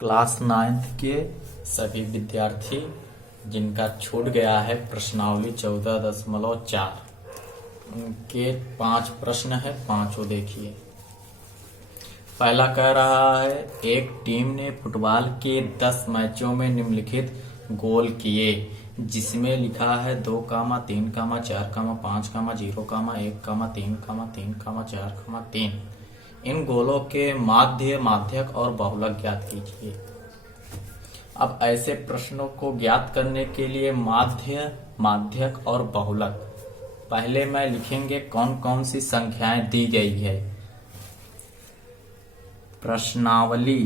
Class 9th के सभी विद्यार्थी जिनका छूट गया है प्रश्नावली 14.4 उनके 5 प्रश्न है, पांचों देखिए। पहला कह रहा है एक टीम ने फुटबॉल के 10 मैचों में निम्नलिखित गोल किए, जिसमें लिखा है 2, 3, 4, 5, 0, 1, 3, 3, 4, 3। इन गोलों के माध्य, माध्यक और बहुलक ज्ञात कीजिए। अब ऐसे प्रश्नों को ज्ञात करने के लिए माध्य, माध्यक और बहुलक पहले मैं लिखेंगे कौन कौन सी संख्याएं दी गई है। प्रश्नावली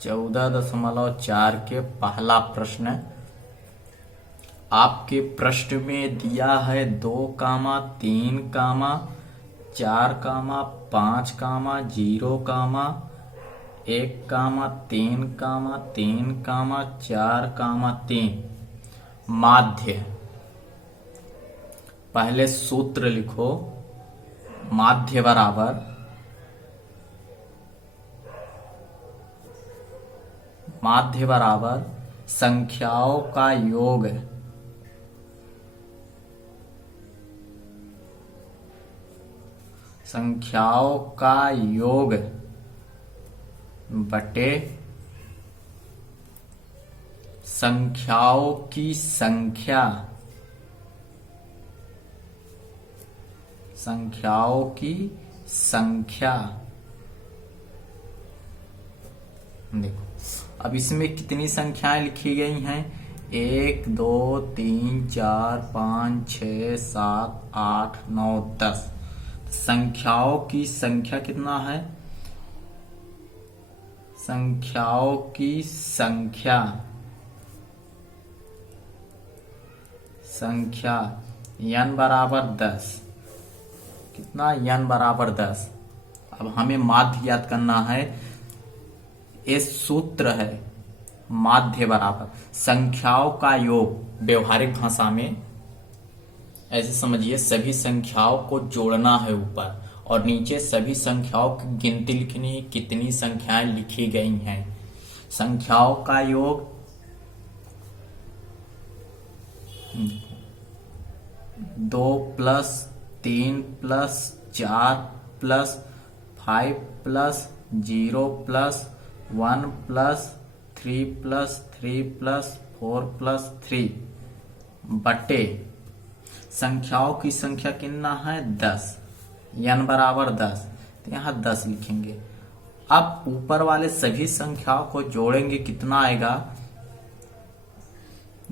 14.4 के पहला प्रश्न आपके पृष्ठ में दिया है 2, 3, 4, 5, 0, 1, 3, 3, 4, 3। माध्य पहले सूत्र लिखो। माध्य बराबर संख्याओं का योग बटे संख्याओं की संख्या। देखो अब इसमें कितनी संख्याएं लिखी गई हैं? 1, 2, 3, 4, 5, 6, 7, 8, 9, 10। संख्याओं की संख्या कितना है? संख्याओं की संख्या n बराबर 10। कितना? n बराबर 10। अब हमें माध्य याद करना है। ये सूत्र है माध्य बराबर संख्याओं का योग। व्यवहारिक भाषा में ऐसे समझिए, सभी संख्याओं को जोड़ना है ऊपर और नीचे सभी संख्याओं की गिनती लिखनी है, कितनी संख्याएं लिखी गई हैं। संख्याओं का योग 2 + 3 + 4 + 5 + 0 + 1 + 3 + 3 + 4 + 3 बटे संख्याओं की संख्या कितना है? 10। n बराबर 10, तो यहाँ 10 लिखेंगे। अब ऊपर वाले सभी संख्याओं को जोड़ेंगे, कितना आएगा?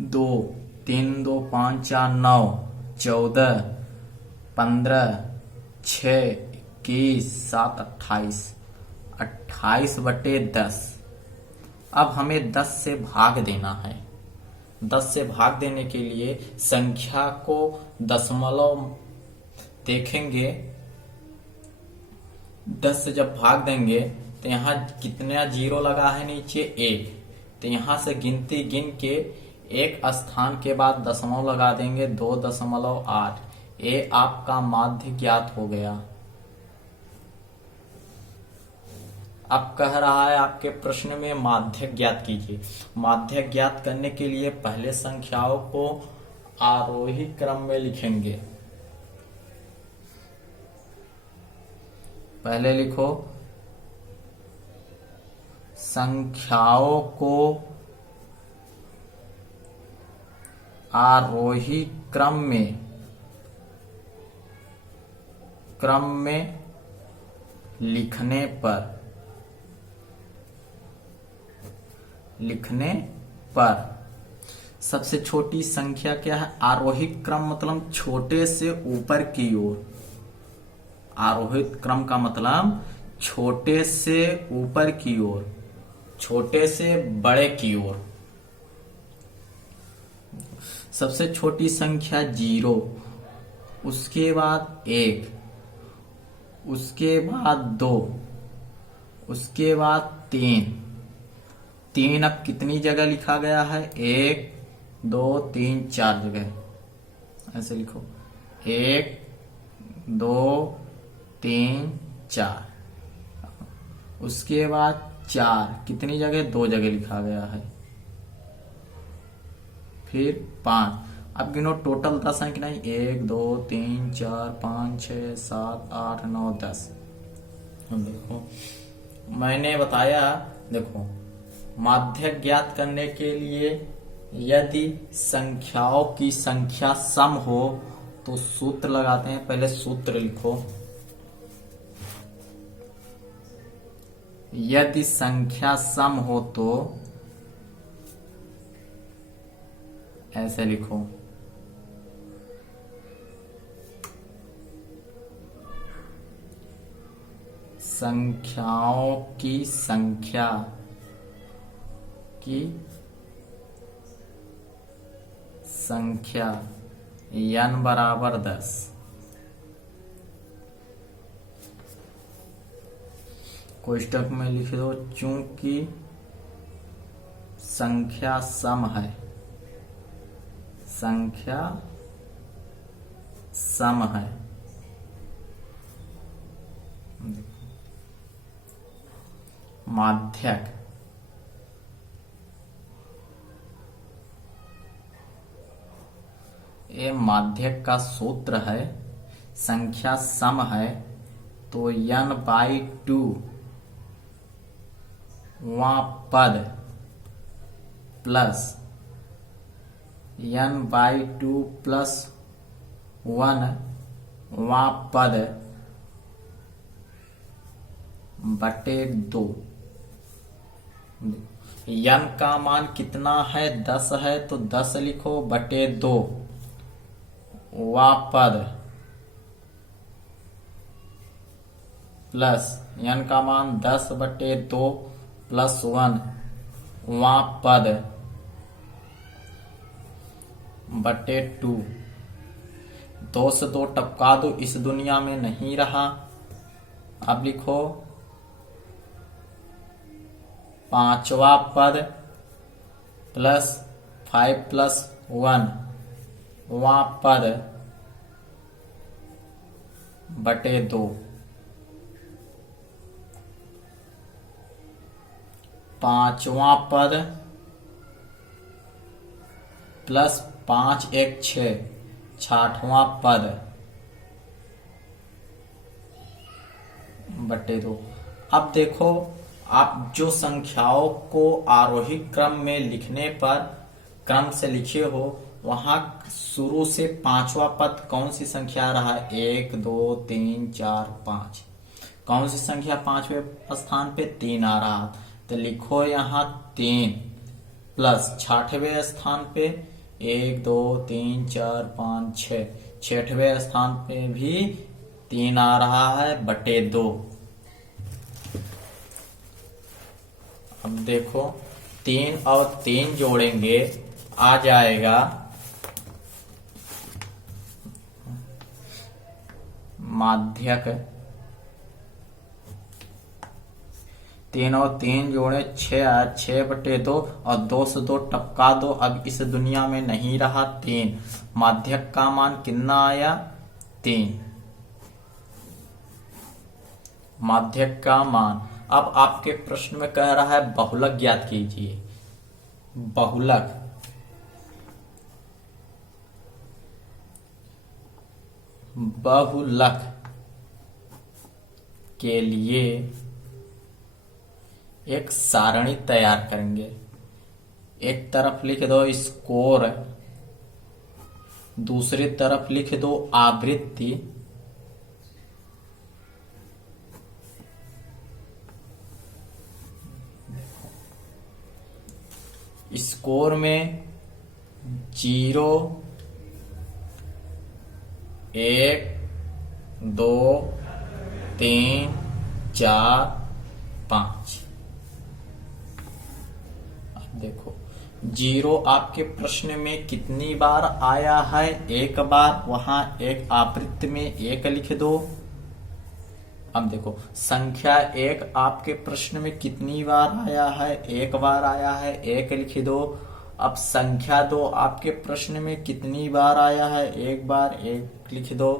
2, 3, 2, 5, 4, 9, 14, 15, 6, 21, 7, 28। 28 बटे 10। अब हमें 10 से भाग देना है। 10 से भाग देने के लिए संख्या को दशमलव देखेंगे। 10 से जब भाग देंगे तो यहाँ कितना जीरो लगा है? नीचे 1। तो यहाँ से गिनती गिन के एक स्थान के बाद दशमलव लगा देंगे, 2.8। ये आपका माध्य ज्ञात हो गया। अब कह रहा है आपके प्रश्न में माध्य ज्ञात कीजिए। माध्य ज्ञात करने के लिए पहले संख्याओं को आरोही क्रम में लिखेंगे। पहले लिखो संख्याओं को आरोही क्रम में लिखने पर सबसे छोटी संख्या क्या है? आरोही क्रम मतलब छोटे से ऊपर की ओर। आरोहित क्रम का मतलब छोटे से ऊपर की ओर, छोटे से बड़े की ओर। सबसे छोटी संख्या 0, उसके बाद 1, उसके बाद 2, उसके बाद 3, 3 अब कितनी जगह लिखा गया है? 1 2 3 4 जगह। ऐसे लिखो 1 2 3 4। उसके बाद 4 कितनी जगह? 2 जगह लिखा गया है। फिर 5। अब गिनो टोटल 10 है कि नहीं? 1 2 3 4 5 6 7 8 9 10। देखो मैंने बताया, देखो माध्यक ज्ञात करने के लिए यदि संख्याओं की संख्या सम हो तो सूत्र लगाते हैं। पहले सूत्र लिखो, यदि संख्या सम हो तो ऐसे लिखो, संख्याओं की संख्या n बराबर 10। कोष्टक में लिख दो, चूंकि संख्या सम है, संख्या सम है, माध्यक ये माध्यक का सूत्र है, संख्या सम है तो n/2 वहाँ पद प्लस n/2 प्लस 1 वहाँ पद बटे 2। n का मान कितना है? 10 है तो 10 लिखो बटे 2 वहाँ पद प्लस n का मान 10 बटे 2 प्लस 1 वहाँ पद बटे 2। 2 से 2 टपका दो, इस दुनिया में नहीं रहा। अब लिखो 5वां पद प्लस 5 प्लस 1 वहाँ पद बटे 2। 5वां पद प्लस 5 1 6 6वां पद बटे 2। अब देखो, आप जो संख्याओं को आरोही क्रम में लिखने पर क्रम से लिखे हो, वहां शुरू से 5वां पद कौन सी संख्या रहा है? 1 2 3 4 5। कौन सी संख्या 5वें स्थान पे? 3 आ रहा, तो लिखो यहाँ 3 प्लस 6वें स्थान पे 1 2 3 4 5 6। 6वें स्थान पे भी 3 आ रहा है बटे 2। अब देखो 3 और 3 जोड़ेंगे, आ जाएगा माध्यक। 3 और 3 जोड़े 6 आया, 6 बटे 2 और 2 से 2 टपका दो। अब इस दुनिया में नहीं रहा 3। माध्यक का मान कितना आया? 3। माध्यक का मान। अब आपके प्रश्न में कह रहा है बहुलक ज्ञात कीजिए। बहुलक के लिए एक सारणी तैयार करेंगे। एक तरफ लिख दो स्कोर, दूसरी तरफ लिख दो आवृत्ति, स्कोर में 0 1 2 3 4 5। अब देखो 0 आपके प्रश्न में कितनी बार आया है? 1 बार। वहां एक आवृत्ति में 1 लिख दो। अब देखो संख्या एक आपके प्रश्न में कितनी बार आया है, एक बार आया है, एक लिख दो। अब संख्या दो आपके प्रश्न में कितनी बार आया है, एक बार, एक लिख दो।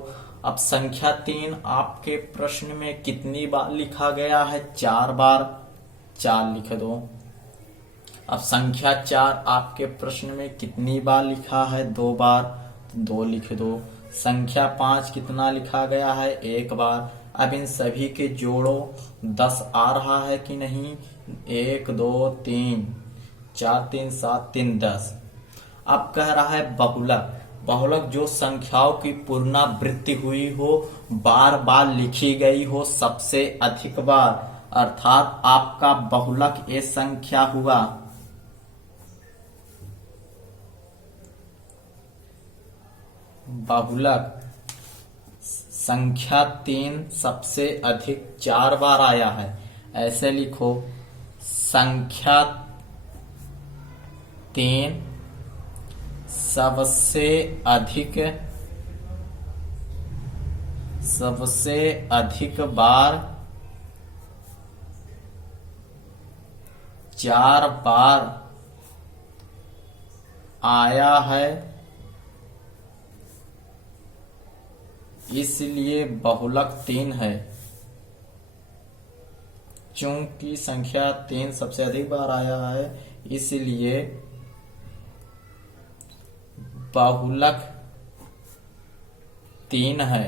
अब संख्या तीन आपके प्रश्न में कितनी बार लिखा गया है, 4 बार, 4 लिख दो। अब संख्या 4 आपके प्रश्न में कितनी बार लिखा है, 2 बार, तो 2 लिख दो। संख्या 5 कितना लिखा गया है, 1 बार। अब इन सभी के जोड़ो, 10 आ रहा है कि नहीं, 1 2 3 4 3 7 3 10। अब कह रहा है बहुलक। बहुलक जो संख्याओं की पुनरावृत्ति हुई हो, बार बार लिखी गई हो सबसे अधिक बार, अर्थात आपका बहुलक ये संख्या हुआ। बहुलक संख्या 3 सबसे अधिक 4 बार आया है, ऐसे लिखो संख्या 3 सबसे अधिक बार 4 बार आया है, इसलिए बहुलक 3 है। चूंकि संख्या 3 सबसे अधिक बार आया है, इसलिए बहुलक 3 है।